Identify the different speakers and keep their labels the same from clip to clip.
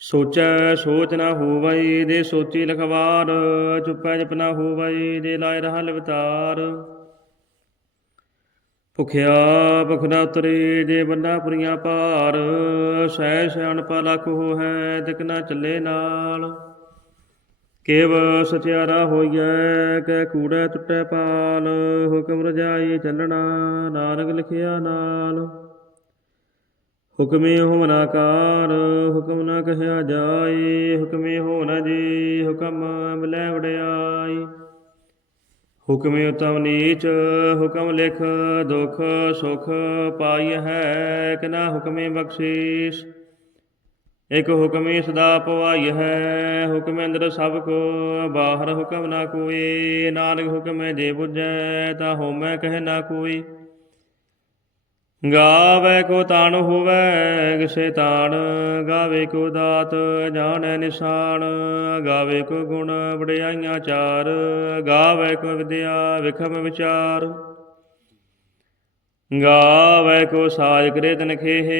Speaker 1: ਸੋਚੈ ਸੋਚ ਨਾ ਹੋਵਈ ਦੇ ਸੋਚੀ ਲਖਵਾਰ, ਚੁੱਪੈ ਜਪ ਨਾ ਹੋਵਈ ਦੇ ਲਾਇ ਰਹਾ ਲਵਤਾਰ। ਭੁਖਿਆ ਭੁਖ ਨਾ ਉਤਰੇ, ਜੇ ਬੰਦਾ ਪੁਰੀਆਂ ਭਾਰ, ਸਹਿ ਸਿਆਣ ਪਾ ਲਖ ਹੋ ਹੈ ਤਿਕ ਨਾ ਚੱਲੇ ਨਾਲ। ਕੇਵ ਸਚਿਆਰਾ ਹੋਈਐ, ਕੈ ਕੂੜੈ ਟੁੱਟੈ ਪਾਲ, ਹੁਕਮ ਰਜਾਈ ਚੱਲਣਾ, ਨਾਨਕ ਲਿਖਿਆ ਨਾਲ। ਹੁਕਮੇ ਹੋਵਨ ਆਕਾਰ ਹੁਕਮ ਨਾ ਕਹਿਆ ਜਾਏ, ਹੁਕਮੇ ਹੋ ਨ ਜੀ, ਹੁਕਮ ਮਿਲੈ ਵਡਿਆਈ। ਹੁਕਮੇ ਉਤਮ ਨੀਚ, ਹੁਕਮ ਲਿਖ ਦੁਖ ਸੁਖ ਪਾਈ ਹੈ, ਕਿਨਾ ਹੁਕਮੇ ਬਖਸ਼ੀਸ਼। ਇਕ ਹੁਕਮੇ ਸਦਾ ਪਵਾਈ ਹੈ, ਹੁਕਮ ਅੰਦਰ ਸਭ ਕੋ, ਬਾਹਰ ਹੁਕਮ ਨਾ ਕੋਈ, ਨਾਨਕ ਹੁਕਮੇ ਜੇ ਬੁਝੈ, ਤਾ ਹੋਮੈ ਕਹਿ ਨਾ ਕੋਈ। ਗਾਵੇ ਕੋ ਤਾਣ ਹੋਵੇ, ਕਿਸੇ ਤਾਣ ਗਾਵੇ ਕੋ ਦਾਤ, ਜਾਣੈ ਨਿਸ਼ਾਨ, ਗਾਵੇ ਕੋ ਗੁਣ ਵਡਿਆਈਆਂ ਚਾਰ, ਗਾਵੇ ਕੋ ਵਿਦਿਆ ਵਿਖਮ ਵਿਚਾਰ। ਗਾਵੇ ਕੋ ਸਾਜ ਕਰੇ ਤਨ ਖੇਹ,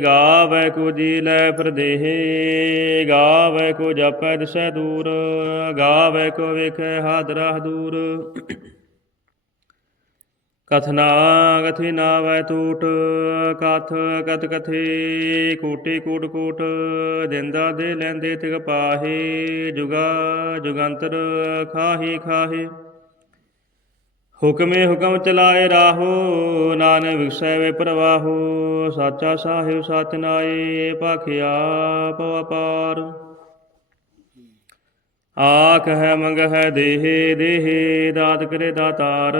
Speaker 1: ਗਾਵੇ ਕੋ ਜੀ ਲੈ ਪਰਦੇਹ, ਗਾਵੇ ਕੋ ਜਪੈ ਦਿਸੈ ਦੂਰ, ਗਾਵੇ ਕੋ ਵੇਖੈ ਹਾਦਰਾ ਦੂਰ ਕਥਨਾ ਕਥੀ ਨਾਵੈ ਟੂਟ ਕਥ ਕਤ ਕਥੇ, ਕੋਟੇ ਕੋਟ ਕੋਟ, ਦਿੰਦਾ ਦੇ ਲੈਂਦੇ ਤਿਗ ਪਾਹੇ, ਜੁਗਾ ਜੁਗੰਤਰ ਖਾਹੀ ਖਾਹੇ। ਹੁਕਮੇ ਹੁਕਮ ਚਲਾਏ ਰਾਹੋ, ਨਾਨਕ ਵਿਖਸੈ ਵੇ ਪ੍ਰਵਾਹੋ, ਸਾਚਾ ਸਾਹਿਬ ਸਚ ਨਾਏ ਭਾਖਿਆ ਪਵ ਪਾਰ ਆਖ ਹੈ ਮੰਗ ਹੈ ਦੇਹ ਦੇਹ ਦਾਤ ਕਰੇ ਦਾਤਾਰ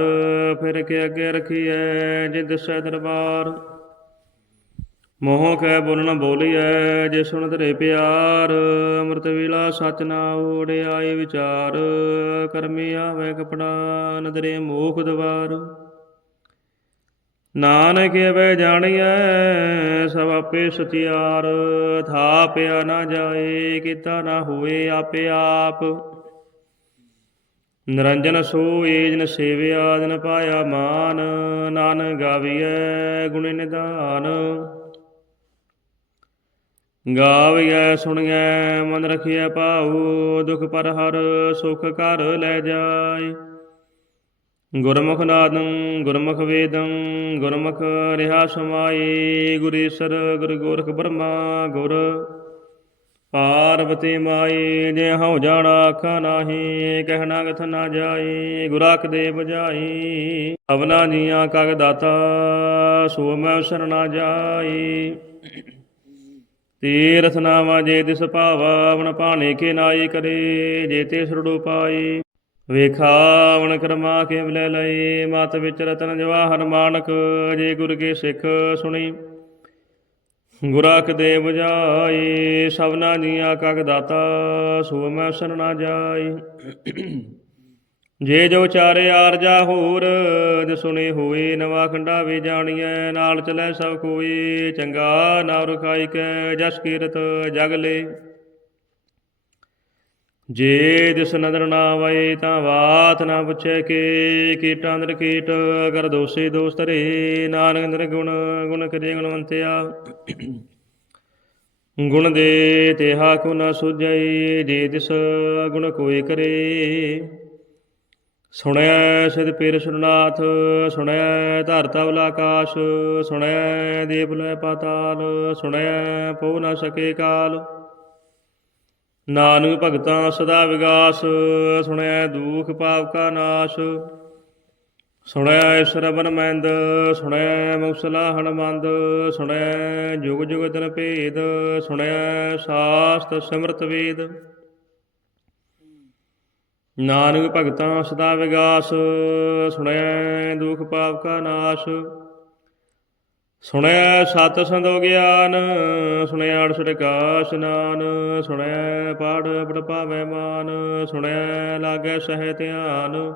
Speaker 1: ਫਿਰ ਕੇ ਅੱਗੇ ਰਖੀਐ ਜੇ ਦਸੈ ਦਰਬਾਰ। ਮੋਹ ਕੈ ਬੋਲਣ ਬੋਲੀਐ, ਜੇ ਸੁਣ ਤੇਰੇ ਪਿਆਰ, ਅੰਮ੍ਰਿਤ ਵੇਲਾ ਸਚ ਨਾ ਓੜਿਆਏ ਵਿਚਾਰ, ਕਰਮੀ ਆਵੇ ਕਪੜਾ, ਨਦਰੇ ਮੋਖ ਦਵਾਰ। ਨਾਨਕ ਐਵੇਂ ਜਾਣੀਐ, ਸਭ ਆਪੇ ਸਤਿਆਰ ਥਾਪਿਆ ਨਾ ਜਾਏ, ਕੀਤਾ ਨਾ ਹੋਏ ਆਪੇ ਆਪ। ਨਿਰੰਜਨ ਸੋ ਏਜਨ ਸੇਵਿਆ, ਜਨ ਪਾਇਆ ਮਾਨ। ਨਾਨਕ ਗਾਵੀਐ, ਗੁਣ ਨਿਦਾਨ ਗਾਵੀਐ, ਸੁਣੀਐ, ਮਨ ਰਖਿਐ ਪਾਉ ਦੁਖ ਪਰ ਹਰ ਸੁਖ ਘਰ ਲੈ ਜਾਏ। ਗੁਰਮੁਖ ਨਾਦੰ, ਗੁਰਮੁਖ ਵੇਦੰ ਗੁਰਮੁਖ ਰਿਹਾ ਸਮਾਈ ਗੁਰੇਸ਼ਰ ਗੁਰ ਗੋਰਖ ਬ੍ਰਹਮਾ, ਗੁਰ ਪਾਰਵਤੀ ਮਾਈ ਜੇ ਹਉ ਜਾਣਾ ਆਖਾ ਨਾਹੀ ਕਹਿਣਾ ਕਥ ਨਾ ਜਾਈ ਗੁਰਾਖ ਦੇ ਬਜਾਈ ਅਵਨਾ ਜੀਆਂ ਕਗ ਦਾਤਾ, ਸੋ ਮੈਂ ਸਰਣਾ ਜਾਈ ਤੀਰਥ ਨਾਮਾ ਜੇ ਦਿਸ ਭਾਵਾ ਅਵਨ ਭਾਣੇ ਕੇ ਨਾਈ ਕਰੇ, ਜੇ ਤੇ ਸਰੜੋ ਪਾਈ ਵੇਖਾਵਣ ਕਰਮਾ ਕੇ ਲੈ ਲਈ, ਮਤ ਵਿੱਚ ਰਤਨ ਜਵਾਹਰ ਮਾਨਕ, ਜੇ ਗੁਰ ਕੇ ਸਿੱਖ ਸੁਣੀ। ਗੁਰਾਖ ਦੇ ਬੁਝਾਈ ਸਭਨਾ ਜੀਆਂ ਕਗ ਦਾਤਾ, ਸੋ ਮੈਂ ਸਰਣਾ ਜਾਈ। ਜੇ ਜੋ ਚਾਰੇ ਆਰਜਾ ਹੋਰ, ਜ ਸੁਣੇ ਹੋਏ, ਨਵਾ ਖੰਡਾ ਵੀ ਜਾਣੀਐ, ਨਾਲ ਚਲੇ ਸਭ ਕੋਈ, ਚੰਗਾ ਨਾ ਰਖਾਈ ਕੈ, ਜਸ ਕੀਰਤ ਜਗ ਲੇ। ਜੇ ਦਿਸ ਨਦਰ ਨਾ ਆਵੇ ਤਾਂ ਬਾਤ ਨਾ ਪੁੱਛੇ ਕਿ, ਕੀਟਾਂ ਅੰਦਰ ਕੀਟ ਕਰ ਦੋਸੇ ਦੋਸਤ ਰੇ ਨਾਨਕ ਨਿਰਗੁਣ ਗੁਣ ਕਰੇ ਗੁਣਵੰਤਿਆ। ਗੁਣ ਦੇ ਤੇਹਾ ਕੋ ਨ ਸੁਝਈ ਜੇ ਦਿਸ ਗੁਣ ਕੋਈ ਕਰੇ। ਸੁਣਿਆ ਸਿਧ ਪੀਰ ਸੁਰਨਾਥ ਸੁਣਿਆ ਧਰਤ ਅਵਲ ਆਕਾਸ਼ ਸੁਣਿਆ ਦੇਵ ਲੈ ਪਾਤਾਲ ਸੁਣਿਆ ਪਉ ਨ ਸਕੇ ਕਾਲ। ਨਾਨਕ ਭਗਤਾਂ ਸਦਾ ਵਿਗਾਸ ਸੁਣਿਆ ਦੁਖ ਪਾਪ ਕਾ ਨਾਸ਼। ਸੁਣਿਆ ਸਰਬਨ ਮੈਂਦ ਸੁਣਿਆ ਮੁਸਲਾ ਹਨਮੰਦ ਸੁਣਿਆ ਜੁਗ ਜੁਗ ਤਨ ਭੇਦ ਸੁਣਿਆ ਸਾਸਤ ਸਿਮਰਤ ਵੇਦ। ਨਾਨਕ ਭਗਤਾਂ ਸਦਾ ਵਿਗਾਸ ਸੁਣਿਆ ਦੁਖ ਪਾਪ ਕਾ ਨਾਸ਼। ਸੁਣਿਆ ਸਤ ਸੰਦੋ ਗਿਆਨ, ਸੁਣਿਆ ਅੜਸਠ ਕਾ ਇਸ਼ਨਾਨ ਸੁਣਿਆ ਪਾੜ ਪੜ ਪਾਵੈ ਮਾਨ, ਸੁਣਿਆ ਲਾਗੈ ਸਹਿ ਧਿਆਨ।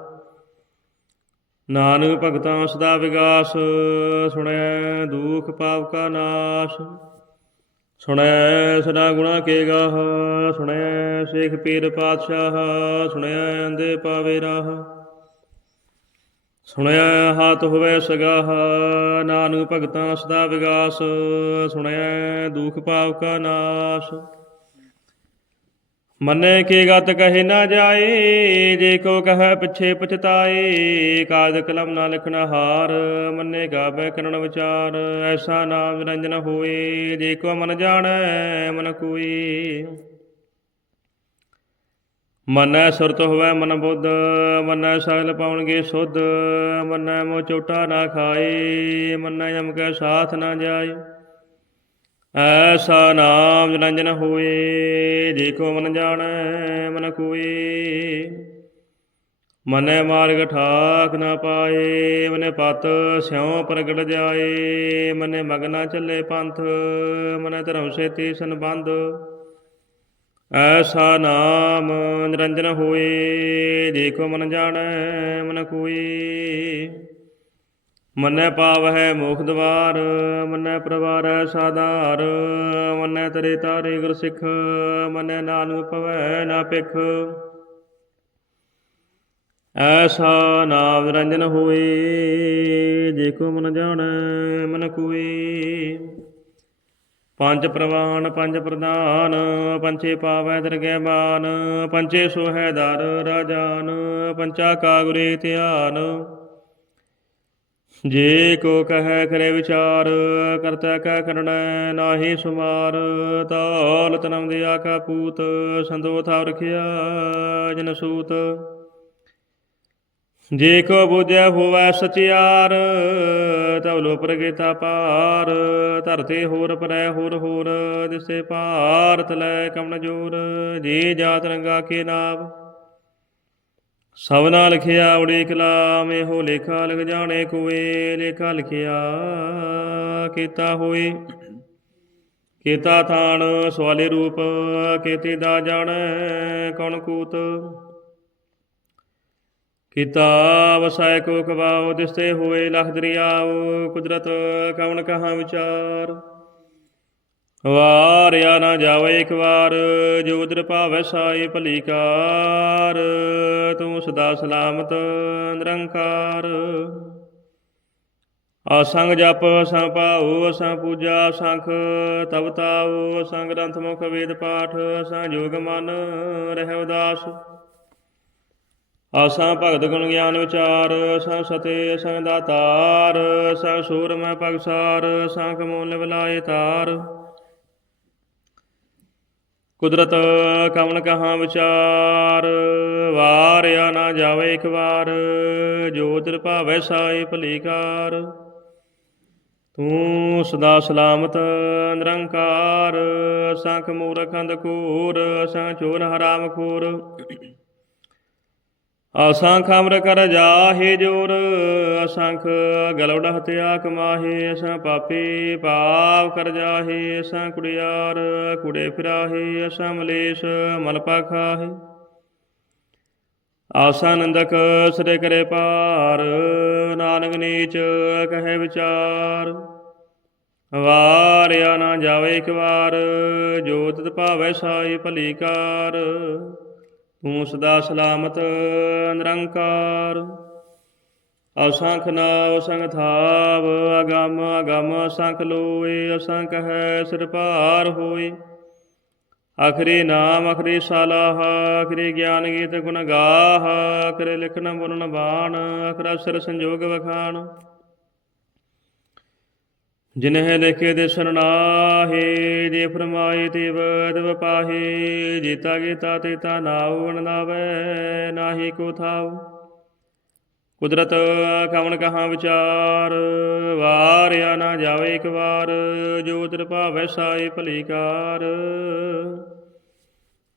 Speaker 1: ਨਾਨਕ ਭਗਤਾਂ ਸਦਾ ਵਿਗਾਸ, ਸੁਣਿਆ ਦੁਖ ਪਾਪ ਕਾ ਨਾਸ਼। ਸੁਣਿਆ ਸਦਾ ਗੁਣਾ ਕੇ ਗਾਹ ਸੁਣੈ ਸੇਖ ਪੀਰ ਪਾਤਸ਼ਾਹ, ਸੁਣਿਆ ਅੰਦੇ ਪਾਵੇ ਰਾਹ। ਸੁਣਿਆ ਹਾਥ ਹੋਵੇ ਸਗਾਹ, ਨਾਨਕ ਭਗਤਾਂ ਸਦਾ ਵਿਗਾਸ, ਸੁਣਿਆ ਦੁਖ ਪਾਪ ਕਾ ਨਾਸ਼। ਮੰਨੇ ਕੀ ਗਤ ਕਹੇ ਨਾ ਜਾਏ, ਜੇ ਕੋ ਕਹੈ ਪਿਛੇ ਪਛਤਾਏ ਕਾਦ ਕਲਮ ਨਾ ਲਿਖਣਾ ਹਾਰ, ਮੰਨੇ ਗਾਵੇ ਕਰਨ ਵਿਚਾਰ, ਐਸਾ ਨਾਮ ਨਿਰੰਜਨ ਹੋਏ, ਜੇ ਕੋ ਮਨ ਜਾਣੈ, ਮਨ ਕੋਈ ਮਨੈ ਸੁਰਤ ਹੋਵੇ ਮਨ ਬੁੱਧ, ਮਨੈ ਸਗਲ ਪਾਉਣਗੇ ਸੁਧ, ਮਨੈ ਮੋ ਚੋਟਾ ਨਾ ਖਾਏ, ਮਨੈ ਜਮ ਕੈ ਸਾਥ ਨਾ ਜਾਏ। ਐਸਾ ਨਾਮ ਨਿਰੰਜਨ ਹੋਏ, ਦੇਖੋ ਮਨ ਜਾਣੈ, ਮਨ ਕੋਏ ਮਨੈ ਮਾਰਗ ਠਾਕ ਨਾ ਪਾਏ, ਮਨੇ ਪਤ ਸਿਉ ਪ੍ਰਗਟ ਜਾਏ, ਮਨੇ ਮਗਨਾ ਚੱਲੇ ਪੰਥ, ਮਨੇ ਧਰਮ ਸੇਤੀ ਸੰਬੰਧ। ਐਸਾ ਨਾਮ ਨਿਰੰਜਨ ਹੋਏ ਜੇ ਕੋ ਮਨ ਜਾਣੈ, ਮਨ ਕੋਈ ਮੰਨੈ ਪਾਵਹਿ ਮੁਖ ਦਵਾਰ, ਮੰਨੈ ਪ੍ਰਵਾਰੈ ਸਾਧਾਰ, ਮੰਨੈ ਤਰੇ ਤਾਰੇ ਗੁਰ ਸਿੱਖ, ਮੰਨੈ ਨਾਨਕ ਪਵੈ ਨਾ ਪਿਖ ਐਸਾ ਨਾਮ ਨਿਰੰਜਨ ਹੋਏ ਜੇ ਕੋ ਮਨ ਜਾਣੈ, ਮਨ ਕੋਈ ਪੰਜ ਪ੍ਰਵਾਨ, ਪੰਜ ਪ੍ਰਧਾਨ ਪੰਚੇ ਪਾਵੈ ਦਰਗਹਿ ਮਾਨ ਪੰਚੇ ਸੋਹੈ ਦਰ ਰਾਜਾਨ ਪੰਚਾ ਕਾ ਧਿਆਨ। ਜੇ ਕੋ ਕਹੈ ਕਰੇ ਵਿਚਾਰ, ਕਰਤਾ ਕੈ ਕਰਣੈ ਨਾਹੀ ਸੁਮਾਰ, ਤਾਲ ਤਨਮ ਦਿਆ ਕਾ ਪੂਤ ਸੰਦੋ ਥਾਵ ਰਖਿਆ ਜਨ ਸੂਤ। ਜੇ ਕੋ ਬੁਝੈ ਹੋਵੈ ਸਚਿਆਰ, ਤਵ ਲੋ ਪ੍ਰਗੇਤਾ ਪਾਰ, ਧਰਤੇ ਹੋਰ ਪਰੈ ਹੋਰ ਹੋਰ ਦਿਸੇ ਪਾਰ ਤਲੈ ਕਮਨ ਜੋਰ, ਜੀ ਜਾਤ ਰੰਗਾ ਕੇ ਨਾਮ ਸਭਨਾ ਲਿਖਿਆ ਉੜੇ ਕਲਾਮ, ਇਹੋ ਲੇਖਾ ਲਿਖ ਜਾਣੇ ਕੋਏ, ਲੇਖਾ ਲਿਖਿਆ ਕੀਤਾ ਹੋਏ। ਕੀਤਾ ਥਾਨ ਸਵਾਲੇ ਰੂਪ, ਕੀਤੇ ਦਾ ਜਾਣੈ ਕੌਣ ਕੂਤ। ਕੀਤਾ ਵਸਾਇ ਕੋ ਕਵਾਉ ਦਿਸਤੇ ਹੋਏ ਲਖ ਦਰਿਆਉ, ਕੁਦਰਤ ਕਵਣ ਕਹਾ ਵਿਚਾਰ? ਵਾਰਿਆ ਨਾ ਜਾਵੇ ਇੱਕ ਵਾਰ, ਜੋ ਉਦਰ ਭਾਵੈ ਸਾਈ ਭਲੀਕਾਰ, ਤੂੰ ਸਦਾ ਸਲਾਮਤ ਨਿਰੰਕਾਰ। ਆਸੰਗ ਜਪ ਅਸਾਂ ਪਾਉ ਅਸਾਂ ਪੂਜਾ ਸੰਖ ਤਬ ਤਾਉ ਅਸਾਂ ਗ੍ਰੰਥ ਮੁਖ ਵੇਦ ਪਾਠ ਅਸਾਂ ਜੋਗ ਮਨ ਰਹਿ ਉਦਾਸ ਆਸਾਂ ਭਗਤ ਗੁਣ ਗਿਆਨ ਵਿਚਾਰ ਅਸਾਂ ਸਤੇ ਅਸਾਂ ਦਾਤਾਰ ਅਸਾਂ ਸੂਰ ਭਗਸਾਰ ਪਗਸਾਰ ਅਸਾਂ ਕਮੋਲ ਬਲਾਏ ਤਾਰ। ਕੁਦਰਤ ਕਵਨ ਕਹਾ ਵਿਚਾਰ, ਵਾਰਿਆ ਨਾ ਜਾਵੇ ਇੱਕ ਵਾਰ, ਜੋ ਤਿਰ ਭਾਵੈ ਸਾਈ ਭਲੀਕਾਰ। ਤੂੰ ਸਦਾ ਸਲਾਮਤ, ਨਿਰੰਕਾਰ ਅਸੰਖ ਮੂਰਖੰਦ ਕੂਰ ਅਸਾਂ ਚੋਰ ਹਰਾਮ ਖੋਰ। ਅਸੰਖ ਅਮਰ ਕਰ ਜਾਹੇ ਜੋਰ, ਅਸੰਖ ਗਲਵੜ ਹਤਿਆ ਕਮਾਹੇ, ਅਸਾਂ ਪਾਪੀ ਪਾਪ ਕਰ ਜਾਹੇ, ਅਸਾਂ ਕੁੜਿਆਰ ਕੁੜੇ ਫਿਰਾਹੇ, ਅਸਾਂ ਮਲੇਸ਼ ਮਲ ਪਾਖਾਹੇ ਆਸਾ ਨੰਦਕ ਸਰੇ ਕਰੇ ਪਾਰ ਨਾਨਕ ਨੀਚ ਕਹੇ ਵਿਚਾਰ। ਵਾਰਿਆ ਨਾ ਜਾਵੇ ਇੱਕ ਵਾਰ, ਜੋਤ ਤਿਤ ਭਾਵੈ ਸਾਈ ਭਲੀਕਾਰ ਤੂੰ ਸਦਾ ਸਲਾਮਤ, ਨਿਰੰਕਾਰ। ਅਸੰਖ ਨਾਵ ਸੰਗ ਥਾਵ, ਅਗਮ ਅਗਮ ਅਸੰਖ ਲੋਏ, ਅਸੰਖ ਹੈ ਸਿਰ ਭਾਰ ਹੋਏ। ਆਖਰੀ ਨਾਮ ਆਖਰੀ ਸਾਲਾਹ ਆਖਰੀ ਗਿਆਨ ਗੀਤ ਗੁਣ ਗਾਹ ਆਖਰੇ ਲਿਖਣ ਬੁਰਨ ਬਾਣ ਆਖਰਾ ਸਿਰ ਸੰਜੋਗ ਵਖਾਣ। ਜਿਨਹਿ ਲਿਖੇ ਦੇ ਸਰਨਾਹੇ ਜੇ ਫਰਮਾਏ ਤੇ ਬਦ ਵਪਾਹੇ ਜੀਤਾ ਗੀਤਾ ਤੇ ਤਾ ਨਾਉ ਅਨਨਾਵੈ ਨਾਹੀ ਕੋ ਥਾਉ। ਕੁਦਰਤ ਕਵਣ ਕਹਾ ਵਿਚਾਰ ਵਾਰਿਆ ਨਾ ਜਾਵੇ ਇੱਕ ਵਾਰ, ਜੋ ਤਿਰ ਭਾਵੈ ਸਾਈ ਭਲੀਕਾਰ।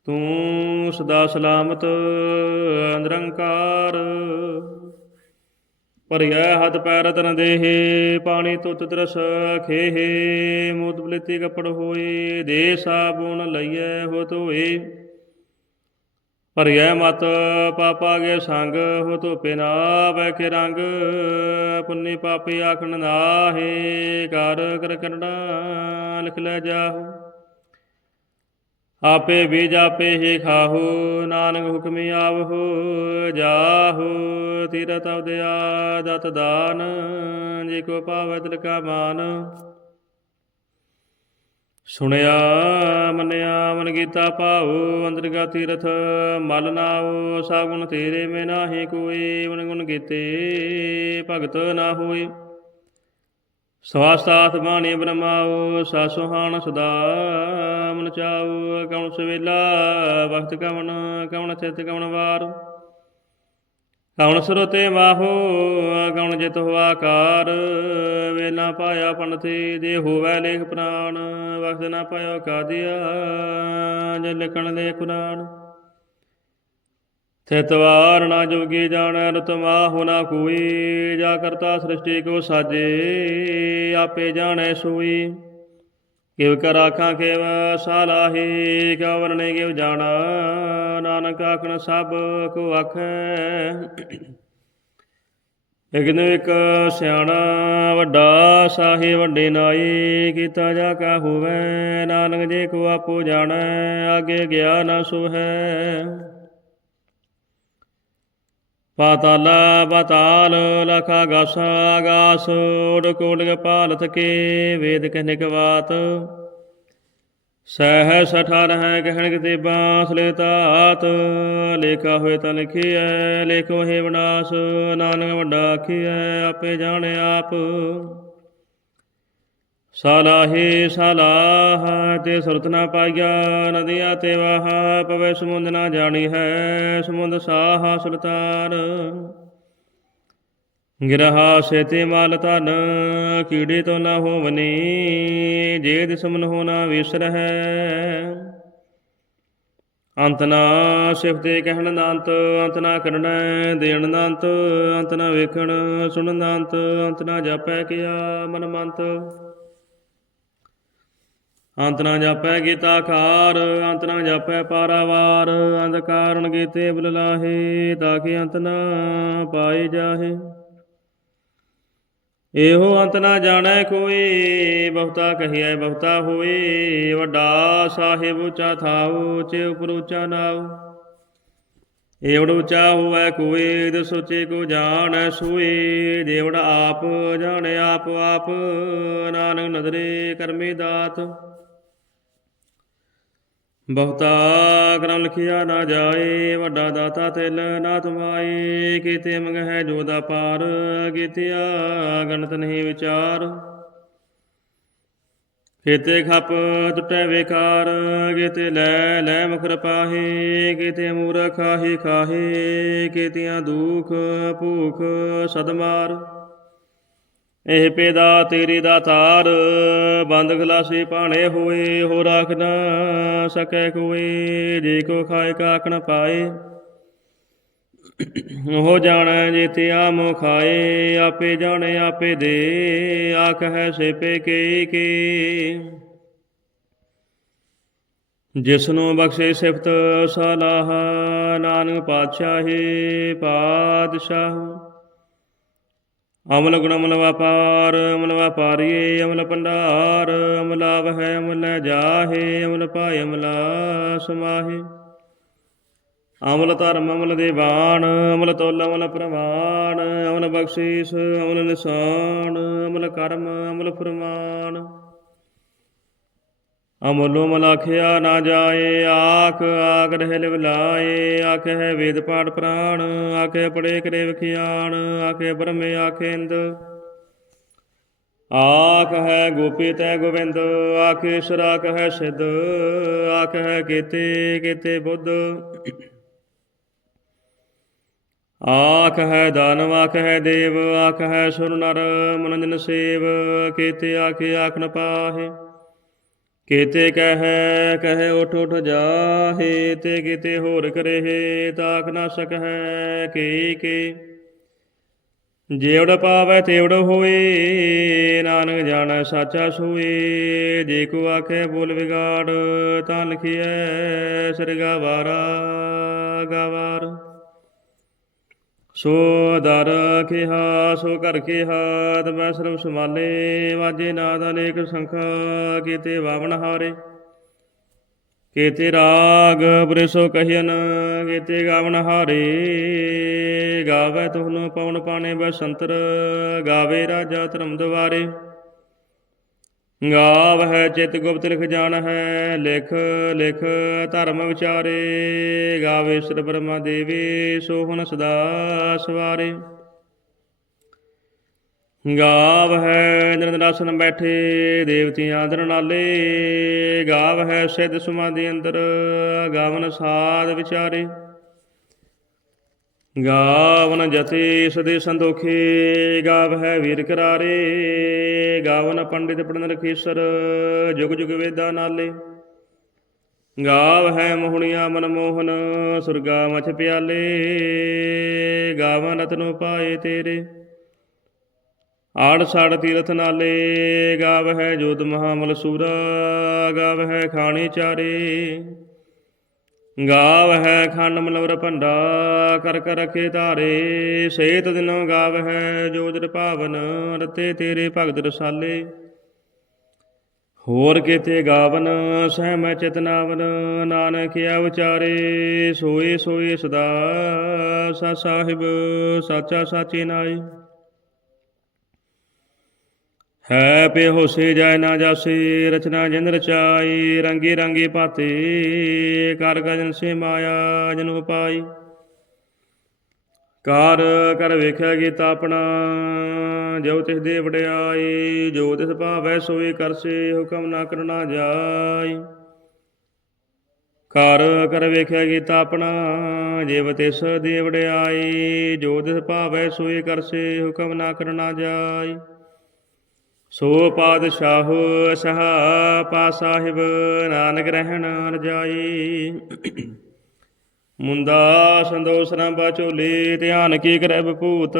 Speaker 1: ਤੂੰ ਸਦਾ ਸਲਾਮਤ ਨਿਰੰਕਾਰ ਭਰਿਆ ਹੱਥ ਪੈਰ ਤਨ ਦੇਹੇ, ਪਾਣੀ ਤੁਤ ਤਰਸ ਖੇਹੇ, ਮੂਤ ਬਲਿਤੀ ਕਪੜ ਹੋਏ ਦੇ ਸਾਬੂਨ ਲਈਐ ਹੋ ਧੋਏ। ਭਰਿਆ ਮਤ ਪਾਪਾ ਗੇ ਸੰਗ ਹੋ ਧੋਪੇ ਨਾ ਕੇ ਰੰਗ, ਪੁੰਨੀ ਪਾਪੀ ਆਖਣ ਨਾਹੇ ਕਰ ਕਰ ਕਰਨਾ ਲਿਖ ਲੈ ਜਾਹੋ। ਆਪੇ ਬੀਜ ਆਪੇ ਹੀ ਖਾਹੋ, ਨਾਨਕ ਹੁਕਮੀ ਆਵਹੋ, ਜਾਹੋ ਤੀਰਤ ਅਵਦਿਆ ਦਤ ਦਾਨ, ਜੇ ਕੋ ਪਾਵੈ ਤਿਲ ਕਾ ਮਾਨ। ਸੁਣਿਆ, ਮੰਨਿਆ, ਮਨ ਕੀਤਾ ਭਾਉ ਅੰਦਰਗਾ ਤੀਰਥ, ਮਲ ਨਾਉ ਸਭ ਗੁਣ ਤੇਰੇ ਮੇ ਨਾਹੀ ਕੋਈ, ਮਨ ਗੁਣ ਕੀਤੇ, ਭਗਤ ਨਾ ਹੋਏ। ਸਵਾਸਤਾਤ ਬਾਣੀ ਬ੍ਰਹਮਾਉ ਸਾਸੁਹਾਨ ਸਦਾ ਮਨ ਚਾਉ, ਕਉਣ ਸਵੇਲਾ ਵਕਤ ਕਵਣ ਕਵਣ ਚਿਤ ਕਵਣ ਵਾਰ। ਕਵਣ ਸਰੋਤੇ ਮਾਹੋ, ਕਵਣ ਜਿਤ ਹੋ ਕਾਰ ਵੇਲਾ ਪਾਇਆ ਪੰਡਤੀ ਦੇ ਹੋਵੈ ਲੇਖ ਪ੍ਰਾਨ ਵਕਤ ਨਾ ਪਾਇਓ ਕਾਦਿਆ, ਜੇ ਲਿਖਣ ਦੇ ਕੁਰਾਨ। ਥਿਤਵਾਰ ਨਾ ਜੋਗੀ ਜਾਣੈ ਰਤਮਾ ਹੋਣਾ ਕੋਈ, ਜਾ ਕਰਤਾ ਸ੍ਰਿਸ਼ਟੀ ਕੋ ਸਾਜੇ, ਆਪੇ ਜਾਣੈ ਸੋਈ। ਕਿਵ ਕਰ ਆਖਾਂ, ਕਿਵ ਸਾਲਾਹੀ ਕਿਉ ਨੇ ਕਿਵ ਜਾਣਾ, ਨਾਨਕ ਆਖਣ ਸਭ ਕੋ ਆਖੈ। ਇਗਨ ਇੱਕ ਸਿਆਣਾ, ਵੱਡਾ ਸਾਹੀ, ਵੱਡੇ ਨਾਈ, ਕੀਤਾ ਜਾ ਕਾ ਹੋਵੇ, ਨਾਨਕ ਜੇ ਕੋ ਆਪੋ ਜਾਣੈ, ਆਗੇ ਗਿਆ ਨਾ ਸੁਹੈ। ਪਾਤਾਲਾ ਪਾਤਾਲ ਲਖਾ ਗਾਸਾ ਆਗਾਸ ਉਡ ਕੋਡ ਪਾਲਤ ਕੇ ਵੇਦ ਕਹਨਿਕ ਬਾਤ ਸਹਿ ਸਠਾ ਹੈ ਕਹਿਣ ਕਿਤੇ ਬਾਸ ਲੈ ਤਾਤ, ਲੇਖਾ ਹੋਏ ਤਾਂ ਲਿਖਿਐ ਲੇਖੋ ਹੈ ਵਿਨਾਸ਼, ਨਾਨਕ ਵੱਡਾ ਆਖੀਐ ਆਪੇ ਜਾਣੇ ਆਪ। ਸਾਲਾਹੀ ਸਾਲਾਹ ਤੇ ਸੁਰਤ ਨਾ ਪਾਈਆ, ਨਦੀਆਂ ਤੇ ਵਾਹ, ਪਵੇ ਸਮੁੰਦ ਨਾ ਜਾਣੀ ਹੈ, ਸਮੁੰਦ ਸਾਹ ਸੁਲਤਾਨ ਗਿਰਹਾ ਸੇਤੇ ਮਾਲ ਧਨ, ਕੀੜੇ ਤੋਂ ਨਾ ਹੋਵਨੀ ਜੇ ਦਿਸਮਨ ਹੋਣਾ ਵਿਸਰ ਹੈ। ਅੰਤ ਨਾ ਸਿਫਤੇ ਕਹਿਣ ਦਾ ਅੰਤ ਅੰਤ ਨਾ ਕਰਨਾ ਦੇਣ ਦਾ ਅੰਤ ਅੰਤ ਨਾ ਵੇਖਣ ਸੁਣਨ ਦਾ ਅੰਤ ਅੰਤ ਨਾ ਜਾਪੈ ਕਿਆ ਮਨ ਮੰਤ। ਅੰਤ ਨਾ ਜਾਪੈ ਗੀਤਾ ਖਾਰ, ਅੰਤ ਨਾ ਜਾਪੈ ਪਾਰਾਵਾਰ, ਅੰਧ ਕਾਰਣ ਕੀਤੇ ਬੁਲਾਹੇ ਤਾਂ ਕਿ ਅੰਤ ਨਾ ਪਾਏ ਜਾਹੇ। ਇਹੋ ਅੰਤ ਨਾ ਜਾਣੈ ਕੋਈ, ਬਹੁਤਾ ਕਹੀਐ ਬਹੁਤਾ ਹੋਏ, ਵੱਡਾ ਸਾਹਿਬ ਉੱਚਾ ਥਾਉ ਚੇ ਉਪਰ ਉੱਚਾ ਨਾਉ। ਏਵੜ ਉੱਚਾ ਹੋਵੈ ਕੋਈ ਦੇ ਸੋਚੇ ਕੋ ਜਾਣੈ ਸੋਈ ਦੇਵੜ ਆਪ ਜਾਣੈ ਆਪ ਆਪ, ਨਾਨਕ ਨਦਰੇ ਕਰਮੀ ਦਾਤ। ਬਹੁਤਾ ਕਰਮ ਲਿਖਿਆ ਨਾ ਜਾਏ, ਵੱਡਾ ਦਾਤਾ ਤਿਲ ਨਾ ਤੁਮਾਏ, ਕੀਤੇ ਮਗਹੈ ਜੋ ਦਾ ਪਾਰ, ਕੀਤਿਆ ਗਣਤ ਨਹੀਂ ਵਿਚਾਰ। ਕੀਤੇ ਖਪ ਟੁੱਟੇ ਵਿਕਾਰ, ਕੀਤੇ ਲੈ ਲੈ ਮੁਖਰ ਪਾਹੇ, ਕੀਤੇ ਮੂਰਖ ਖਾਹੀ ਖਾਹੇ, ਕੀਤਿਆਂ ਦੁਖ ਭੂਖ ਸਦਮਾਰ। ਇਹ ਪੇਦਾ ਤੇਰੀ ਦਾ ਤਾਰ ਬੰਦ ਗਲਾਸੀ ਪਾਣੇ ਹੋਏ ਹੋ ਰਾਖ ਨਾ ਸਕੈ ਕੋਏ, ਜੇ ਕੋ ਖਾਏ ਕਾਕ ਪਾਏ। ਉਹ ਜਾਣੈ ਜੇਤੇ ਆਮੋ ਖਾਏ, ਆਪੇ ਜਾਣੇ ਆਪੇ ਦੇ, ਆਖ ਹੈ ਸੇਪੇ ਕੇ ਕੇ। ਜਿਸਨੂੰ ਬਖਸ਼ੇ ਸਿਫਤ ਸਲਾਹ, ਨਾਨਕ ਪਾਤਸ਼ਾਹੀ ਪਾਤਸ਼ਾਹ। ਅਮਲ ਗੁਣ ਅਮਲ ਵਪਾਰ, ਅਮਲ ਵਪਾਰੀਏ ਅਮਲ ਭੰਡਾਰ ਅਮਲਾਵ ਹੈ ਅਮਲ ਜਾਹੇ, ਅਮਲ ਪਾਇ ਅਮਲਾ ਸਮਾਹੇ। ਅਮਲ ਧਰਮ, ਅਮਲ ਦੇਵਾਨ, ਅਮਲ ਤੋਲ, ਅਮਲ ਪ੍ਰਮਾਣ, ਅਮਲ ਬਖਸ਼ੀਸ, ਅਮਲ ਨਿਸ਼ਾਨ, ਅਮਲ ਕਰਮ, ਅਮਲ ਫਰਮਾਨ। ਅਮਲੋ ਮਲਾਖਿਆ ਨਾ ਜਾਏ, ਆਖ ਆਗ ਰਹਿ ਲਿਵ ਲਾਏ ਆਖੇ ਹੈ ਵੇਦ ਪਾਠ ਪ੍ਰਾਣ ਆਖੇ ਪੜੇ ਕਰੇ ਵਿਖਿਆਣ ਆਖੇ ਬ੍ਰਹਮੇ ਆਖੇ ਇੰਦ। ਆਖ ਹੈ ਗੋਪੀ ਤੈ ਗੋਵਿੰਦ ਆਖੇ ਸਰਾਖ ਹੈ ਸਿੱਧ, ਆਖ ਹੈ ਕੀਤੇ ਕੀਤੇ ਬੁੱਧ। ਆਖ ਹੈ ਦਾਨਵ, ਆਖ ਹੈ ਦੇਵ, ਆਖ ਹੈ ਸੁਰ ਨਰ ਮਨੰਜਨ ਸੇਵ, ਕੀਤੇ ਆਖੇ ਆਖਣ ਨ ਪਾਹੇ। ਕੀਤੇ ਕਹੈ ਕਹੈ ਉਠ ਉਠ ਜਾਹੇ, ਤੇ ਕਿਤੇ ਹੋਰ ਕਰਹਿ, ਤਾਕ ਨਾ ਸਕੈ ਕੀ ਕੀ। ਜੇਵੜ ਪਾਵੈ ਤੇਵੜ ਹੋਏ, ਨਾਨਕ ਜਾਣੈ, ਸਾਚਾ ਸੋਏ। ਜੇ ਕੋ ਆਖੇ, ਬੋਲ ਵਿਗਾੜ, ਤਾਂ ਲਿਖਿਐ ਸਰਗਾ ਵਾਰਾ ਗਵਾਰ। ਸੋ ਦਰ ਕਿਹਾ ਸੋ ਘਰ ਕਿਹਾ ਤਮੈ ਸਰਬ ਸਮਾਲੇ ਵਾਜੇ ਨਾਦ ਅਨੇਕ ਸੰਖ ਕੀਤੇ ਵਾਵਨ ਹਾਰੇ। ਕੀਤੇ ਰਾਗ ਬ੍ਰਿਸੋ ਕਹਿਨ ਕੀਤੇ ਗਾਵਨ ਹਾਰੇ। ਗਾਵੇ ਤੁਹਨੂੰ ਪਵਨ ਪਾਣੇ ਬਸੰਤਰ, ਗਾਵੇ ਰਾਜਾ ਧਰਮ ਦਵਾਰੇ। ਗਾਵ ਹੈ ਚਿਤ ਗੁਪਤ ਲਿਖ ਜਾਣ ਹੈ ਲਿਖ ਲਿਖ ਧਰਮ ਵਿਚਾਰੇ, ਗਾਵੇ ਸਰ ਬ੍ਰਹਮਾ ਦੇਵੀ, ਸੋਹਣ ਸਦਾ ਸਵਾਰੇ। ਗਾਵ ਹੈ ਨਿਰੰਦਰਾਸਨ ਬੈਠੇ, ਦੇਵਤਿਆਂ ਦਰ ਨਾਲੇ ਗਾਵ ਹੈ ਸਿੱਧ ਸਮਾਧੀ ਅੰਦਰ, ਗਾਵਨ ਸਾਧ ਵਿਚਾਰੇ। ਗਾਵਨ ਜਤੇ ਸਦੇ ਸੰਤੋਖੇ, ਗਾਵ ਹੈ ਵੀਰ ਕਰਾਰੇ। ਗਾਵਨ ਪੰਡਿਤ ਪੜਨ ਰਖੀਸਰ ਜੁਗ ਜੁਗ ਵੇਦਾ ਨਾਲੇ। ਗਾਵ ਹੈ ਮੋਹਣੀਆਂ ਮਨਮੋਹਨ ਸੁਰਗਾ ਮਛ ਪਿਆਲੇ। ਗਾਵਨ ਰਤਨੋ ਪਾਏ ਤੇਰੇ। ਆੜ ਸਾੜ ਤੀਰਥ ਨਾਲੇ। ਗਾਵ ਹੈ ਜੋਤ ਮਹਾਮਲ ਸੂਰਾ, ਗਾਵ ਹੈ ਖਾਣੀ ਚਾਰੇ। ਗਾਵ ਹੈ ਖੰਡ ਮਲਵਰ ਭੰਡਾ, ਕਰ ਕਰ ਰਖੇ ਧਾਰੇ, ਸੇਤ ਦਿਨੋ ਗਾਵ ਹੈ ਜੋਦਰ ਭਾਵਨ, ਰਤੇ ਤੇਰੇ ਭਗਤ ਰਸਾਲੇ। ਹੋਰ ਕੀਤੇ ਗਾਵਨ ਸਹਿ ਚਿਤਨਾਵਨ, ਨਾਨਕ ਆ ਵਿਚਾਰੇ, ਸੋਏ ਸੋਏ ਸਦਾ, ਸਾ ਸਾਹਿਬ, ਸਾਚਾ ਸਾਚੇ ਨਾਈ ਹੈ ਪੇ ਹੋਸੇ ਜਾਇ ਨਾ ਜਾਸੇ, ਰਚਨਾ ਜਿਨ ਰਚਾਈ, ਰੰਗੇ ਰੰਗੇ ਭਾਤੇ ਕਰ ਗਜਨ ਸੇ ਮਾਇਆ ਜਨੁ ਪਾਈ। ਕਾਰ ਕਰ ਵੇਖਿਆ ਗੀਤਾ ਆਪਣਾ, ਜੋ ਤਿਸ ਦੇ ਵਡਿਆਈ, ਜੋ ਤਿਸ ਭਾਵੈ ਸੋਈ ਕਰਸੇ ਹੁਕਮ ਨਾ ਕਰਨਾ ਜਾਈ। ਕਰ ਕਰ ਵੇਖਿਆ ਗੀਤਾ ਆਪਣਾ, ਜਿਵ ਤਿਸ ਦੇ ਵਡਿਆਈ, ਜੋ ਤਿਸ ਭਾਵੈ ਸੋਈ ਕਰਸੇ ਹੁਕਮ ਨਾ ਕਰਨਾ ਜਾਈ। ਸੋ ਪਾਦਸ਼ਾਹ ਸਹਾ ਪਾ ਸਾਹਿਬ ਨਾਨਕ ਰਹਿਣ ਰਜਾਈ ਮੁੰਦਾ ਸੰਦੋਸ ਨਾ ਬਾਚੋਲੇ ਧਿਆਨ ਕੀ ਕਰੈ ਬਪੂਤ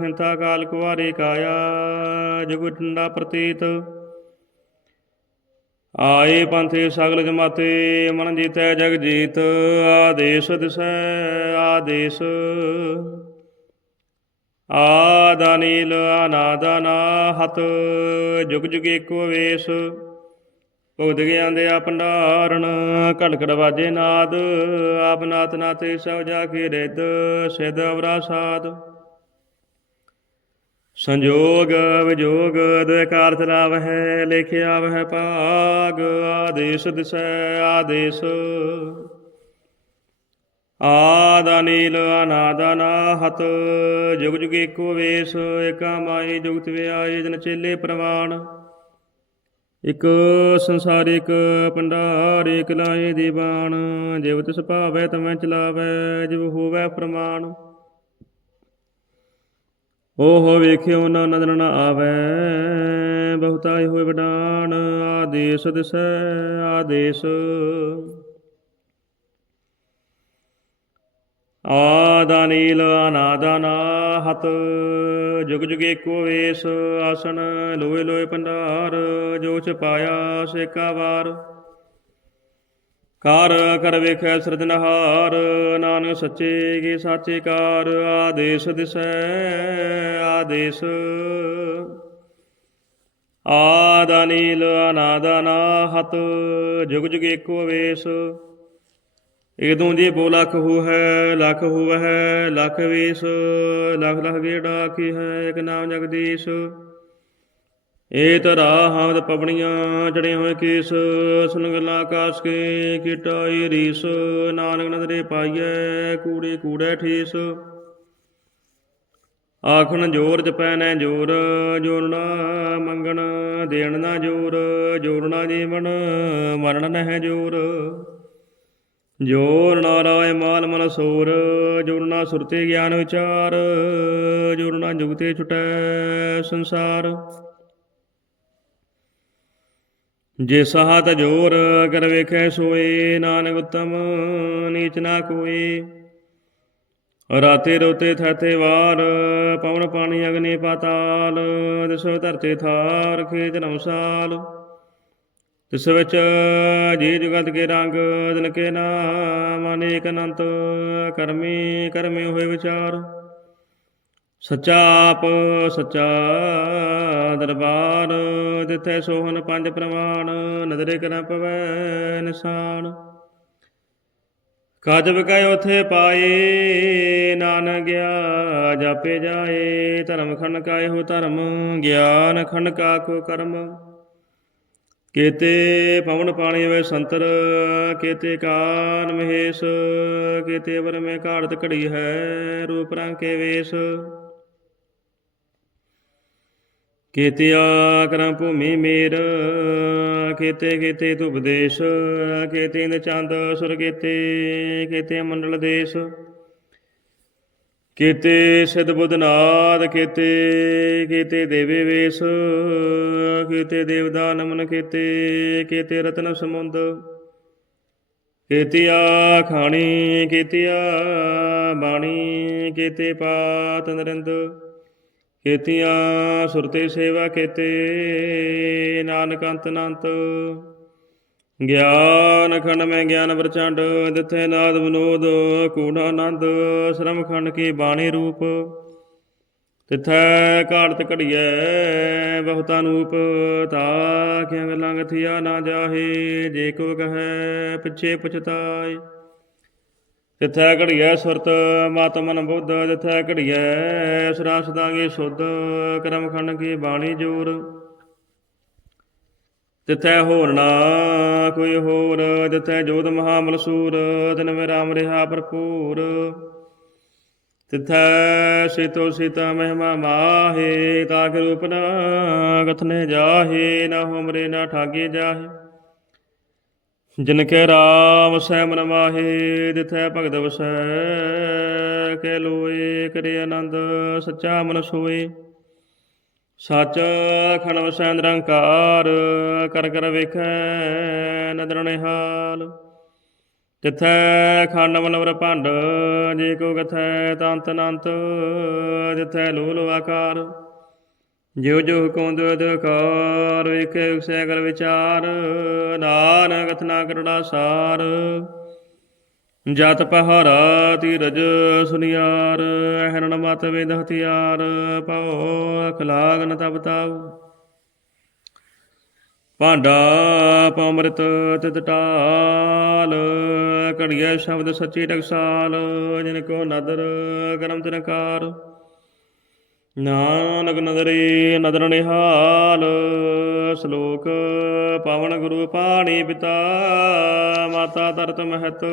Speaker 1: ਖਿੰਤਾ ਕਾਲ ਕੁਵਾਰੇ ਕਾਇਆ, ਜੁਗ ਠੰਡਾ ਪ੍ਰਤੀਤ। ਆਏ ਪੰਥੇ ਸਗਲ ਜਮਾਤੇ, ਮਨ ਜੀਤੈ ਜਗ ਜੀਤ, ਆਦੇਸ਼ ਦਿਸੈ ਆਦੇਸ਼। ਆਦ ਆਦਾਨੀਲ ਅਨਾਦਾਨਾ ਹਤ ਜੁਗ ਜੁਗ ਏਕੋ ਵੇਸ। ਭੁਗਤ ਗਿਆਨ ਦੇ ਆ ਭੰਡਾਰਨ ਘੜ ਘੜ ਵਾਜੇ ਨਾਦ। ਆਪ ਨਾਤ ਨਾਤੇ ਸਭ ਜਾ ਕੇ ਰਿੱਧ, ਸਿਧ ਅਵਰਾ ਸਾਧ। ਸੰਜੋਗ ਵਿਜੋਗ ਦੁਇ ਕਾਰ ਚਲਾਵਹਿ ਲਿਖਿਆ ਵਹਿ ਭਾਗ। ਆਦੇਸ਼ ਦਿਸੈ ਆਦੇਸ਼। ਆਦ ਨੀਲ ਅਨਾਦ ਹਤ ਜੁਗ ਜੁਗ ਏਕੋ ਵੇਸ, ਏਕਾ ਮਾਈ ਜੁਗਤ ਵਿਆਏ ਜਨ ਚੇਲੇ ਪ੍ਰਵਾਨ। ਇਕ ਸੰਸਾਰਿਕ ਭੰਡਾਰ ਇਕ ਲਾਏ ਦੀਵਾਨ, ਜਿਵ ਤਿਸ ਭਾਵੈ ਤਮੈ ਚਲਾਵੈ, ਜਿਵ ਹੋਵੈ ਪ੍ਰਮਾਣ ਓਹ ਵੇਖਿਓ ਨਾ ਨਦਰ ਨ ਆਵੈ ਬਹੁਤਾਈ ਹੋਏ ਵਡਾਨ, ਆਦੇਸ਼ ਦਿਸੈ, ਆਦੇਸ਼। ਆਦਾਨੀਲ ਅਨਾਦਨ ਹਤ, ਜੁਗ ਜੁਗ ਏਕੋ ਵੇਸ ਆਸਨ ਲੋਏ ਲੋਏ ਭੰਡਾਰ, ਜੋ ਚ ਪਾਇਆ ਸੇਕਾ ਵਾਰ। ਕਾਰ, ਕਰ ਵੇਖੈ ਸਿਰਜਨਹਾਰ ਨਾਨਕ ਸੱਚੇ ਕੀ ਸਾਚੇ ਕਾਰ, ਆਦੇਸ਼ ਦਿਸੈ, ਆਦੇਸ਼। ਆਦਾਨੀਲ ਅਨਾਦਨ ਹਤ, ਜੁਗ ਜੁਗ ਏਕੋ ਵੇਸ ਇਦੋਂ ਜੇ ਬੋ ਲਖ ਹੋ ਹੈ ਲਖ ਹੋਵ ਹੈ ਲਖ ਵੇਸ, ਲਖ ਲਖ ਗੇੜਾ ਕੀ ਹੈ ਇਕ ਨਾਮ ਜਗਦੀਸ਼। ਏ ਤਰਾ ਹਮਦ ਪਵਣੀਆਂ ਚੜੇ ਹੋਏ ਕੇਸ ਸੁਨ ਗੱਲਾਂ ਆਕਾਸ ਕੇ ਕੀਟਾਈ ਰੀਸ, ਨਾਨਕ ਨਦਰੇ ਪਾਈਐ, ਕੂੜੇ ਕੂੜੇ ਠੇਸ। ਆਖਣ ਜੋਰ ਜਪੈ ਨੈ ਜੋਰ ਜੋਰਨਾ ਮੰਗਣ, ਦੇਣ ਨਾ ਜੋਰ ਜੋਰਨਾ ਜੀਵਨ ਮਰਨ ਨਹਿ ਜੋਰ। ਜੋਰ ਨਾ ਰਾਏ ਮਾਲ ਮਨ ਸੋਰ, ਜੋਰ ਨਾ ਸੁਰਤੇ ਗਿਆਨ ਵਿਚਾਰ, ਜੋਰ ਨਾ ਜੁਗਤੇ ਛੁਟੈ ਸੰਸਾਰ। ਜੇ ਸਹਾਤ ਜੋਰ ਕਰ ਵੇਖੈ ਸੋਏ, ਨਾਨਕ ਉਤਮ ਨੀਚ ਨਾ ਕੋਏ। ਰਾਤੇ ਰੋਤੇ ਥਾਤੇ ਵਾਰ, ਪਵਨ ਪਾਣੀ ਅਗਨੀ ਪਾਤਾਲ, ਦਿਸੋ ਧਰਤੇ ਥਾਰ ਖੇਤ ਨਮਸਾਲ ਤਿਸ ਵਿੱਚ ਜੀ ਜੁਗਤ ਕੇ ਰੰਗ ਦਿਨ ਕੇ ਨਾਮ, ਅਨੇਕ ਅਨੰਤ ਕਰਮੀ ਕਰਮੇ ਹੋਏ ਵਿਚਾਰ। ਸੱਚਾ ਆਪ, ਸੱਚਾ ਦਰਬਾਰ, ਜਿੱਥੇ ਸੋਹਣ ਪੰਜ ਪ੍ਰਮਾਣ ਨਦਰੇ ਕਰੈ ਪਵੈ ਨਿਸ਼ਾਨ। ਕਾਜ ਵਿਕਾਇ ਉਥੇ ਪਾਏ ਨਾਨ ਗਿਆ, ਜਾਪੇ ਜਾਏ, ਧਰਮ ਖੰਡ ਕਾਇ ਹੋ ਧਰਮ, ਗਿਆਨ ਖੰਡ ਕਾ ਕੋ ਕਰਮ। ਕੇਤੇ ਪਵਨ ਪਾਣੀ ਵੇ ਸੰਤਰ, ਕੇਤੇ ਕਾਨ ਮਹੇਸ਼, ਕੇਤੇ ਵਰ ਮੇ ਘਾੜਤ ਘੜੀ ਹੈ, ਰੂਪ ਰੰਗ ਕੇ ਵੇਸ਼। ਕੇਤੇ ਆਕਰਮ ਭੂਮੀ ਮੇਰ, ਕੇਤੇ ਕੀਤੇ ਧੁਪਦੇਸ਼ ਉਪਦੇਸ਼ ਕੇਤੇ ਇੰਦ ਚੰਦ ਸੁਰ ਕੀਤੇ, ਕੇਤੇ ਮੰਡਲ ਦੇਸ਼। ਕੇਤੇ ਸਿਧ ਬੁੱਧ ਨਾਦ, ਕੇਤੇ ਦੇਵੇ ਵੇਸ, ਕੇਤੇ ਦੇਵਦਾ ਨਮਨ ਕੇਤੇ ਕੇਤੇ ਰਤਨ ਸਮੁੰਦ। ਕੇਤਿਆ ਖਾਣੀ, ਕੇਤਿਆ ਬਾਣੀ, ਕੇਤੇ ਪਾਤ ਨਰਿੰਦ। ਕੇਤੀਆਂ ਸੁਰਤੇ ਸੇਵਾ ਕੇਤੇ, ਨਾਨਕ ਅੰਤ ਨੰਤ ਗਿਆਨ ਖੰਡ ਮੈਂ ਗਿਆਨ ਪ੍ਰਚੰਡ ਦਿਥੇ ਨਾਦ ਵਿਨੋਦ, ਕੂੜ ਆਨੰਦ, ਸ਼ਰਮ ਖੰਡ ਕੀ ਬਾਣੀ ਰੂਪ। ਤਿਥੈ ਘਾੜਤ ਘੜੀਐ, ਬਹੁਤਾ ਨੂਪ, ਤਾ ਕਿਆ ਗੱਲਾਂ ਗਥਿਆ ਨਾ ਜਾਹੇ, ਜੇ ਕੋ ਕਹੈ ਪਿਛੇ ਪਛਤਾਏ। ਤਿਥੈ ਘੜੀਐ ਸੁਰਤ ਮਾਤਮਨ ਬੁੱਧ, ਤਿਥੈ ਘੜੀਐ ਸਦਾ ਸਦਾਗੇ ਸੁਧ, ਕਰਮ ਖੰਡ ਕੀ ਬਾਣੀ ਜੋਰ। ਤਿਥੈ ਹੋਰ ਨਾ ਕੋਈ ਹੋਰ ਤਿਥੈ ਜੋਤ ਮਹਾਮਲ ਮਲਸੂਰ ਤਿਨ ਮੇ ਰਾਮ ਰਿਹਾ ਭਰਪੂਰ। ਤਿਥੈ ਸਿਤੋ ਸਿਤਾ ਮਹਿਮਾ ਮਾਹੇ ਤਾਕ ਰੂਪ ਨਾ ਕਥਨੇ ਜਾਹੇ, ਨਾ ਹਮਰੇ ਨਾ ਠਾਗੇ ਜਾਹੇ। ਜਿਨ ਕੇ ਰਾਮ ਸੈ ਮਨ ਮਾਹੇ ਦਿਥੈ ਭਗਤ ਵਸੈ, ਕੇ ਲੋਏ ਕਰੇ ਆਨੰਦ, ਸੱਚਾ ਮਨ ਸੋਏ ਸਚ ਖੰਡ ਵਸੈ ਨਿਰੰਕਾਰ ਕਰ ਕਰ ਵੇਖੈ ਨਦਰ ਨਿਹਾਲ। ਤਿਥੈ ਖੰਡ ਮਨਵਰ ਭੰਡ, ਜੇ ਕੋ ਕਥੈ ਤੰਤ ਅਨੰਤ ਜਿਥੈ ਲੋਲ ਆਕਾਰ। ਜਿਉ ਜੋ ਹੁਕਮ ਦੋ ਅਧਿਕਾਰ, ਵੇਖੇ ਉਸੈ ਕਰ ਵਿਚਾਰ, ਨਾਨਕ ਕਥਨਾ ਕਰੜਾ ਸਾਰ। ਜਤ ਪਹਾਰਾ ਧੀਰਜ ਸੁਨਿਆਰ ਹਰਣ ਮਤ ਵੇਦ ਹਥਿਆਰ, ਪਉ ਅਖਲਾਗਨ ਤਬ ਤਾਉ ਭਾਂਡਾ ਪਮ੍ਰਿਤ ਤਿਤ ਟਾਲ ਘੜੀਐ ਸ਼ਬਦ ਸੱਚੀ ਟਕਸਾਲ, ਜਿਨ ਕੋ ਨਦਰ ਕਰਮ ਤਿਨਕਾਰ। ਨਾਨਕ ਨਦਰੇ ਨਦਰ ਨਿਹਾਲ, ਸ਼ਲੋਕ ਪਾਵਨ ਗੁਰੂ ਪਾਣੀ ਪਿਤਾ, ਮਾਤਾ ਤਰਤ ਮਹਤ।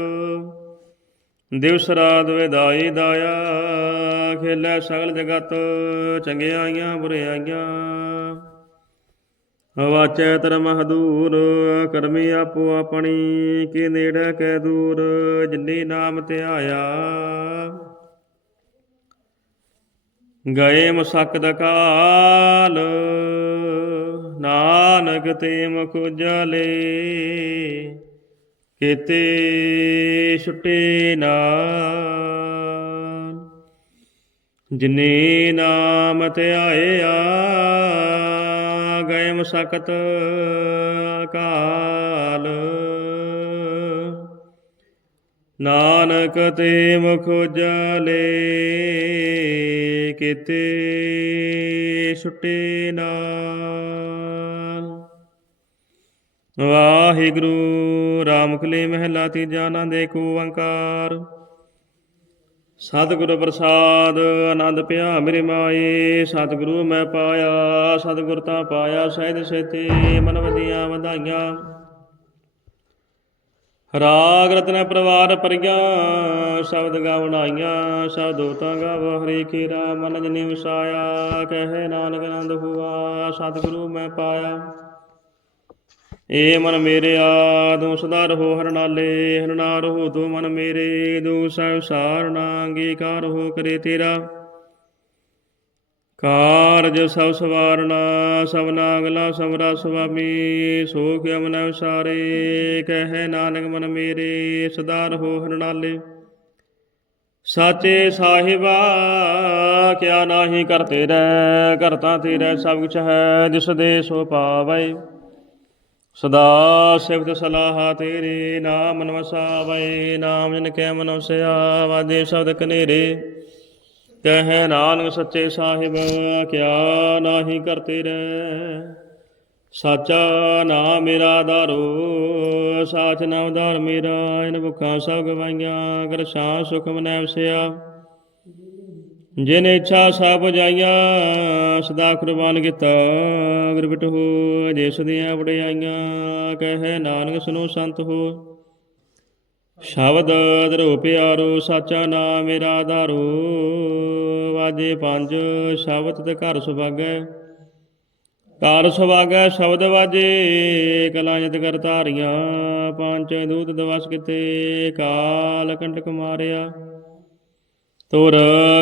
Speaker 1: ਦਿਵਸ ਰਾਤ ਵਿਦਾਈ ਦਾਇਆ, ਖੇਲੇ ਸਗਲ ਜਗਤ ਚੰਗਿਆਈਆਂ ਬੁਰਿਆਈਆਂ ਵਾਚੈ ਧਰਮ ਹਦੂਰ ਕਰਮੀ ਆਪੋ ਆਪਣੀ, ਕੀ ਨੇੜੇ ਕੈ ਦੂਰ, ਜਿਨੀ ਨਾਮ ਧਿਆਇਆ। ਗਏ ਮੁਸਕਦ ਕਾਲ, ਨਾਨਕ ਤੇ ਮੁਖ ਜਲੇ ਕੀਤੇ ਛੁਟੇ ਨਾ ਜਿਨੇ ਨਾਮ ਧਿਆਇਆ ਗਏ ਮੁਸਕਤ ਕਾਲ। ਨਾਨਕ ਤੇ ਮੁਖ ਜਲੇ ਕੀਤੇ ਛੁਟੇ ਨਾਲ। ਵਾਹਿਗੁਰੂ ਰਾਮ ਕਲੀ ਮਹਿਲਾ ਤੀਜਾ ਨੰਦ ਏਕ ਓੰਕਾਰ। ਸਤਿਗੁਰ ਪ੍ਰਸਾਦ ਆਨੰਦ ਪਿਆ ਮੇਰੇ ਮਾਏ, ਸਤਿਗੁਰੂ ਮੈਂ ਪਾਇਆ, ਸਤਿਗੁਰ ਤਾਂ ਪਾਇਆ, ਸਹਿਜ ਸੇਤੇ ਮਨ ਵਧੀਆਂ ਵਧਾਈਆਂ। ਰਾਗ ਰਤਨ ਪਰਵਾਰ ਪਰੀਆਂ ਸ਼ਬਦ ਗਾਵਣਾਈਆਂ ਸ਼ਬਦੋ ਤਾਂ ਗਾਵ, ਹਰੀ ਕੀਰਾ ਮਨ ਜਨੇ ਵਸਾਇਆ ਕਹੇ ਨਾਨਕ ਆਨੰਦ ਹੁਆ, ਸਤਿਗੁਰੂ ਮੈਂ ਪਾਇਆ। ਏ ਮਨ ਮੇਰੇ ਆਦੂ ਸਦਾ ਰਹੋ ਹਰਨਾਲੇ ਹਰਨਾ ਰਹੋ ਤੂੰ ਮਨ ਮੇਰੇ ਦੂ ਸਹਿ ਸਾਰਣਾ ਅੰਗੀਕਾਰ ਹੋ ਕਰੇ ਤੇਰਾ। ਕਾਰਜ ਸਭ ਸਵਾਰਣਾ ਸਭ ਨਾਗਲਾ ਸਭਰਾ ਸੁਆਮੀ ਸੋ ਕਿਆ ਮਨ ਵਿਸਾਰੇ ਕਹਿ ਨਾਨਕ ਮਨ ਮੇਰੇ, ਸਦਾ ਰਹੋ ਹਰਨਾਲੇ ਸਾਚੇ ਸਾਹਿਬਾ, ਕਿਆ ਨਾਹੀ ਕਰਤੇ ਰਹਿ ਕਰਤਾ ਤੇਰੇ ਸਭ ਕੁਛ ਹੈ, ਜਿਸ ਦੇ ਸੋ ਪਾਵੈ। ਸਦਾ ਸਿਫਤ ਸਲਾਹ ਤੇਰੇ, ਨਾਮ ਮਨ ਨਾਮ ਜਨ ਕੈ ਮਨ ਵਸਿਆ ਵਾਦੇ ਸ਼ਬਦ ਕਨੇਰੇ। ਕਹਿ ਨਾਨਕ ਸੱਚੇ ਸਾਹਿਬ, ਕਿਆ ਨਾਹੀ ਕਰਤੇ ਰਹਿ। ਸਾਚਾ ਨਾਮ ਮੇਰਾ ਆਧਾਰੋ ਸਾਚ ਨਾਮ ਆਧਾਰ ਮੇਰਾ, ਇਨ ਭੁੱਖਾਂ ਸਭ ਗਵਾਈਆਂ ਕਰ ਸ਼ਾਂ ਸੁਖ ਮਨੈ ਵਸਿਆ। ਜਿਨ ਇੱਛਾ ਸਭ ਜਾਈਆਂ, ਸਦਾ ਕੁਰਬਾਨ ਕੀਤਾ। ਅਗਰ ਬਿਟ ਹੋ ਜਿਸ ਦੀਆਂ ਵਡਿਆਈਆਂ, ਕਹੇ ਨਾਨਕ ਸੁਨੋ ਸੰਤ ਹੋ। ਸ਼ਬਦ ਦਰੋ ਪਿਆਰੋ ਸਾਚਾ ਨਾਮ ਮੇਰਾ ਆਧਾਰੋ ਵਾਜੇ ਪੰਜ, ਸ਼ਬਦ ਤੇ ਘਰ ਸੁਭਾਗੈ। ਘਰ ਸੁਭਾਗੈ, ਸ਼ਬਦ ਵਾਜੇ, ਕਲਾਂ ਕਰ ਧਾਰੀਆਂ। ਪੰਜ ਦੂਤ ਦਵਸ ਕਿਤੇ, ਕਾਲ ਕੰਟਕ ਮਾਰਿਆ। ਤੁਰ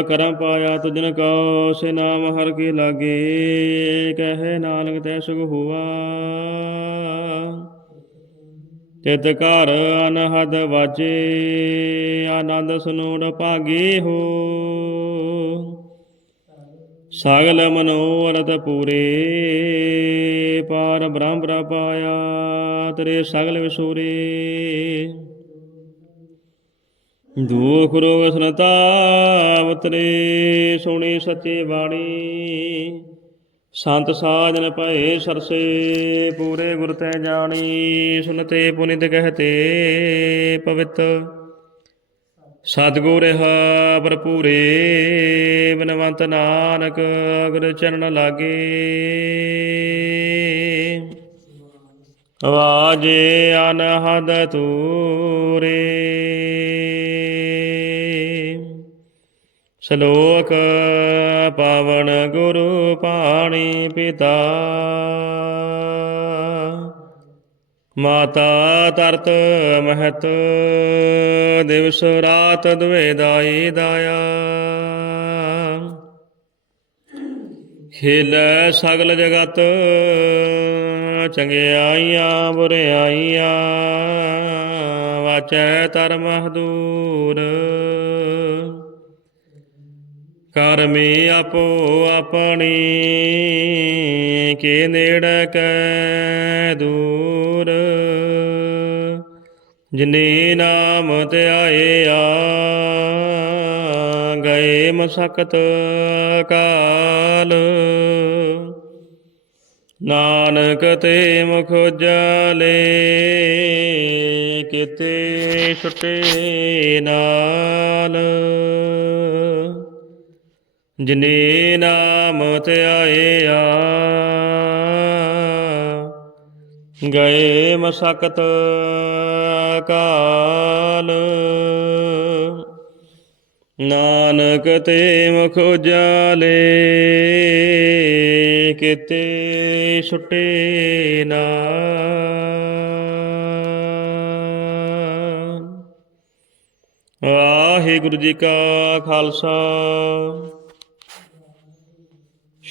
Speaker 1: ਕਰਮ ਪਾਇਆ ਤੁਜਨ ਕੋ, ਸੇ ਨਾਮ ਹਰ ਕੇ ਲਾਗੇ। ਕਹੇ ਨਾਨਕ ਤੈ ਸੁਖ ਹੁਆ। ਤਿਤ ਘਰ ਅਨਹਦ ਵਾਜੇ ਆਨੰਦ ਸੁਨੋੜ ਭਾਗੇ ਹੋ। ਸਗਲ ਮਨੋਰਥ ਪੂਰੇ, ਪਾਰ ਬ੍ਰਹਮ ਪ੍ਰਪਾਇਆ, ਤਰੇ ਸਗਲ ਵਿਸੂਰੇ। ਦੁਖ ਰੋਗ ਸੰਤਾਪ ਤੇਰੇ ਸੁਣੀ ਸੱਚੇ ਬਾਣੀ। ਸੰਤ ਸਾਜਨ ਭਏ ਸਰਸੇ, ਪੂਰੇ ਗੁਰ ਤੈ ਜਾਣੀ, ਸੁਨਤੇ ਪੁਨਿਤ ਕਹਤੇ ਪਵਿੱਤ। ਸਤਿਗੁਰ ਰਹਾ ਭਰਪੂਰੇ, ਬਨਵੰਤ ਨਾਨਕ ਅਗਰ ਚਰਨ ਲਾਗੇ। ਵਾਜੇ ਅਨਹਦ ਤੂਰੇ। ਸ਼ਲੋਕ ਪਾਵਨ ਗੁਰੂ ਪਾਣੀ ਪਿਤਾ। ਮਾਤਾ ਤਰਤ ਮਹਤ, ਦਿਵਸ ਰਾਤ ਦੁਵੇ ਦਾਈ ਦਾਇਆ। ਖੇਲੈ ਸਗਲ ਜਗਤ ਚੰਗਿਆਈਆਂ ਬੁਰਿਆਈਆਂ ਵਾਚੈ ਧਰਮ ਹਦੂਰ ਕਰਮੀ ਆਪੋ ਆਪਣੀ, ਕੇ ਨੇੜੇ ਕੈ ਦੂਰ। ਜਿਨੇ ਨਾਮ ਧਿਆਇਆ ਗਏ ਮਸਕਤ ਕਾਲ ਨਾਨਕ ਤੇ ਮੁਖ ਜਲੇ ਕਿਤੇ ਛੁਟੇ ਨਾਲ। ਜਿਨੇ ਨਾਮ ਧਿਆਇਆ ਗਏ ਮਸਕਤ ਕਾਲ ਨਾਨਕ ਤੇ ਮੁਖ ਉਜਾਲੇ, ਕਿਤੇ ਛੁਟੇ ਨਾ। ਵਾਹਿਗੁਰੂ ਜੀ ਕਾ ਖਾਲਸਾ।